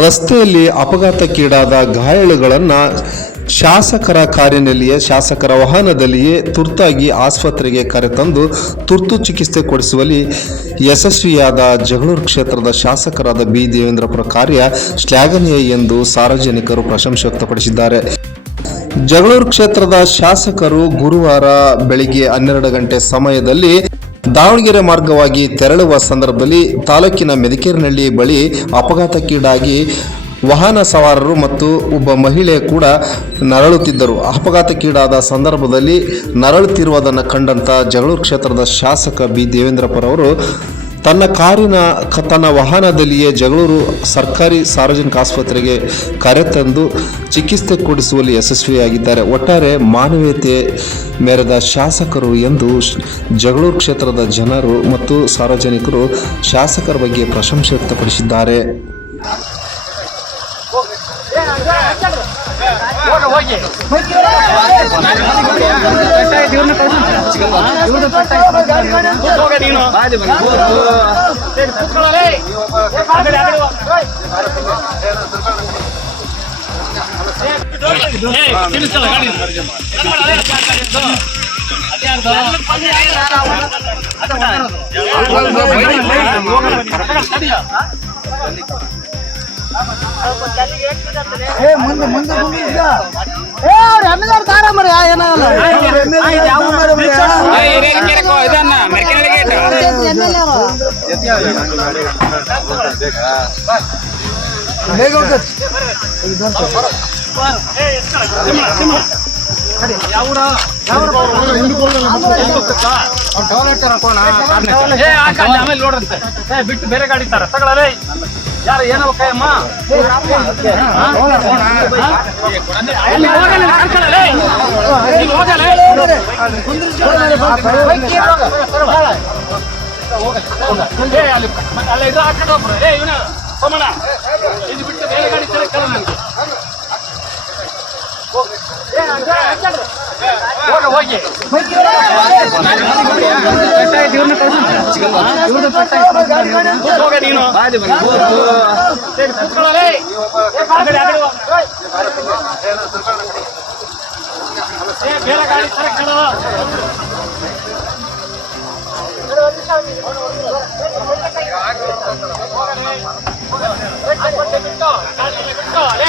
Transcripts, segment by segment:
ರಸ್ತೆಯಲ್ಲಿ ಅಪಘಾತಕ್ಕೀಡಾದ ಗಾಯಾಳುಗಳನ್ನು ಶಾಸಕರ ಕಾರಿನಲ್ಲಿಯೇ ಶಾಸಕರ ವಾಹನದಲ್ಲಿಯೇ ತುರ್ತಾಗಿ ಆಸ್ಪತ್ರೆಗೆ ಕರೆತಂದು ತುರ್ತು ಚಿಕಿತ್ಸೆ ಕೊಡಿಸುವಲ್ಲಿ ಯಶಸ್ವಿಯಾದ ಜಗಳೂರು ಕ್ಷೇತ್ರದ ಶಾಸಕರಾದ ಬಿ ದೇವೇಂದ್ರಪುರ ಕಾರ್ಯ ಶ್ಲಾಘನೀಯ ಎಂದು ಸಾರ್ವಜನಿಕರು ಪ್ರಶಂಸೆ ವ್ಯಕ್ತಪಡಿಸಿದ್ದಾರೆ. ಜಗಳೂರು ಕ್ಷೇತ್ರದ ಶಾಸಕರು ಗುರುವಾರ ಬೆಳಿಗ್ಗೆ 12 ಗಂಟೆ ಸಮಯದಲ್ಲಿ ದಾವಣಗೆರೆ ಮಾರ್ಗವಾಗಿ ತೆರಳುವ ಸಂದರ್ಭದಲ್ಲಿ ತಾಲೂಕಿನ ಮೆದಿಕೇರಿನಹಳ್ಳಿ ಬಳಿ ಅಪಘಾತಕ್ಕೀಡಾಗಿ ವಾಹನ ಸವಾರರು ಮತ್ತು ಒಬ್ಬ ಮಹಿಳೆ ಕೂಡ ನರಳುತ್ತಿದ್ದರು. ಅಪಘಾತಕ್ಕೀಡಾದ ಸಂದರ್ಭದಲ್ಲಿ ನರಳುತ್ತಿರುವುದನ್ನು ಕಂಡಂತ ಜಗಳೂರು ಕ್ಷೇತ್ರದ ಶಾಸಕ ಬಿ ದೇವೇಂದ್ರಪುರ ಅವರು ತನ್ನ ವಾಹನದಲ್ಲಿಯೇ ಜಗಳೂರು ಸರ್ಕಾರಿ ಸಾರ್ವಜನಿಕ ಆಸ್ಪತ್ರೆಗೆ ಕರೆತಂದು ಚಿಕಿತ್ಸೆ ಕೊಡಿಸುವಲ್ಲಿ ಯಶಸ್ವಿಯಾಗಿದ್ದಾರೆ. ಒಟ್ಟಾರೆ ಮಾನವೀಯತೆ ಮೆರೆದ ಶಾಸಕರು ಎಂದು ಜಗಳೂರು ಕ್ಷೇತ್ರದ ಜನರು ಮತ್ತು ಸಾರ್ವಜನಿಕರು ಶಾಸಕರ ಬಗ್ಗೆ ಪ್ರಶಂಸೆ ವ್ಯಕ್ತಪಡಿಸಿದ್ದಾರೆ. ಬಿಟ್ಟು ಬೇರೆ ಗಾಡಿ ತರ ತಗೊಳ್ಳಲೇ ಯಾರು ಏನೋ ಕೈಯಮ್ಮ ಅಲ್ಲ ಇದು ಹಾಕೊಂಡು ಇವನ ಸೋಮಣ್ಣ ಇದು ಬಿಟ್ಟು ಬೇರೆ ಗಾಡಿ ತರ ಕರ ನನಗೆ ಹೋಗಿ ನೀನು ಬೇರೆ ಗಾಡಿ ತರ ಕರ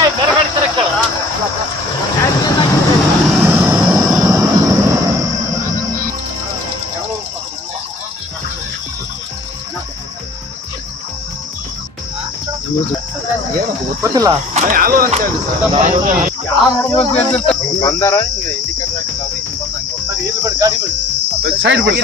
ಬೇರೆ ಗಾಡಿ ತರ ಕರ ಗೊತ್ತಿಲ್ಲ ಬಂದಾರ ಸೈಡ್ ಬಿಡಿ